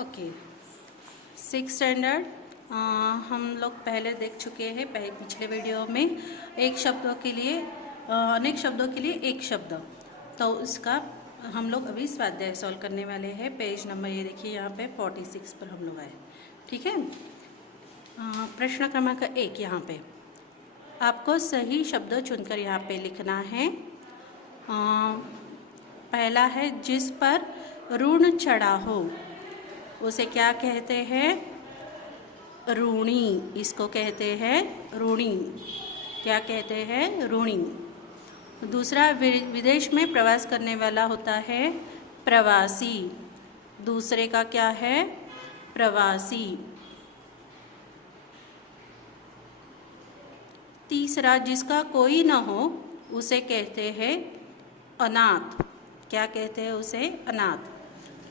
Okay, 6th standard हम लोग पहले देख चुके हैं पिछले वीडियो में। एक शब्दों के लिए अनेक शब्दों के लिए एक शब्द, तो उसका हम लोग अभी स्वाध्याय सॉल्व करने वाले हैं। पेज नंबर ये देखिए, यहाँ पे 46 पर हम लोग आए। ठीक है, प्रश्न क्रमांक 1 यहाँ पे आपको सही शब्द चुनकर यहाँ पे लिखना है। पहला है, जिस पर ऋण चढ़ा हो उसे क्या कहते हैं? ऋणी। इसको कहते हैं ऋणी। क्या कहते हैं? ऋणी। दूसरा, विदेश में प्रवास करने वाला होता है प्रवासी। दूसरे का क्या है? प्रवासी। तीसरा, जिसका कोई न हो उसे कहते हैं अनाथ। क्या कहते हैं उसे? अनाथ।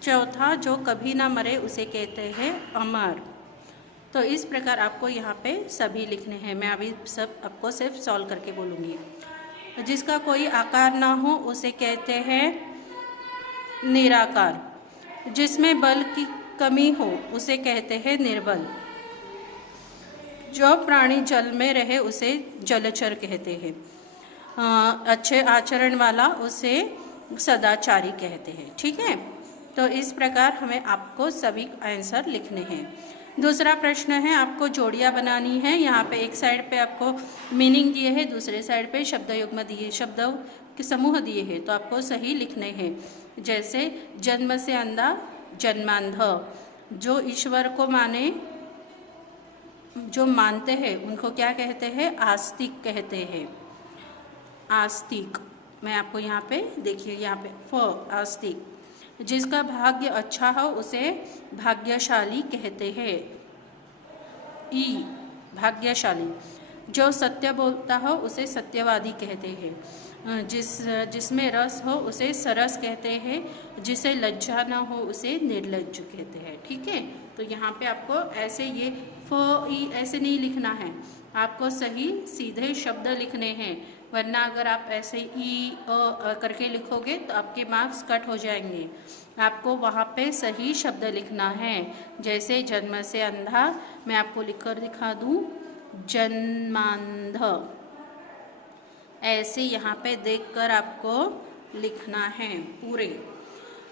चौथा, जो कभी ना मरे उसे कहते हैं अमर। तो इस प्रकार आपको यहाँ पे सभी लिखने हैं। मैं अभी सब आपको सिर्फ सॉल्व करके बोलूँगी। जिसका कोई आकार ना हो उसे कहते हैं निराकार। जिसमें बल की कमी हो उसे कहते हैं निर्बल। जो प्राणी जल में रहे उसे जलचर कहते हैं। अच्छे आचरण वाला उसे सदाचारी कहते हैं। ठीक है, तो इस प्रकार हमें आपको सभी आंसर लिखने हैं। दूसरा प्रश्न है, आपको जोड़ियाँ बनानी है। यहाँ पे एक साइड पे आपको मीनिंग दिए हैं, दूसरे साइड पे शब्द युग्म दिए, शब्दों के समूह दिए हैं, तो आपको सही लिखने हैं। जैसे जन्म से अंधा, जन्मांध। जो ईश्वर को माने, जो मानते हैं उनको क्या कहते हैं? आस्तिक कहते हैं। आस्तिक। मैं आपको यहाँ पे देखिए, यहाँ पे आस्तिक। जिसका भाग्य अच्छा हो उसे भाग्यशाली कहते हैं। ई, भाग्यशाली। जो सत्य बोलता हो उसे सत्यवादी कहते हैं। जिसमें रस हो उसे सरस कहते हैं। जिसे लज्जा ना हो उसे निर्लज्ज कहते हैं। ठीक है, तो यहाँ पे आपको ऐसे ये ऐसे नहीं लिखना है, आपको सही सीधे शब्द लिखने हैं। वरना अगर आप ऐसे ई करके लिखोगे तो आपके मार्क्स कट हो जाएंगे। आपको वहाँ पे सही शब्द लिखना है। जैसे जन्म से अंधा, मैं आपको लिखकर दिखा दूँ, जन्मांध। ऐसे यहाँ पे देखकर आपको लिखना है पूरे।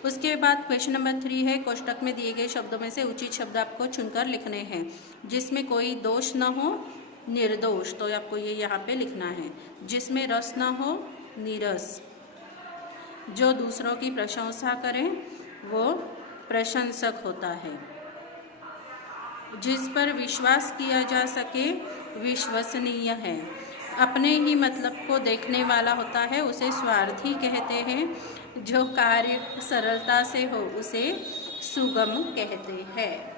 उसके बाद क्वेश्चन नंबर 3 है, कोष्टक में दिए गए शब्दों में से उचित शब्द आपको चुनकर लिखने हैं। जिसमें कोई दोष न हो, निर्दोष, तो आपको ये यहाँ पे लिखना है। जिसमें रस न हो, नीरस। जो दूसरों की प्रशंसा करे वो प्रशंसक होता है। जिस पर विश्वास किया जा सके विश्वसनीय है। अपने ही मतलब को देखने वाला होता है उसे स्वार्थी कहते हैं। जो कार्य सरलता से हो उसे सुगम कहते हैं।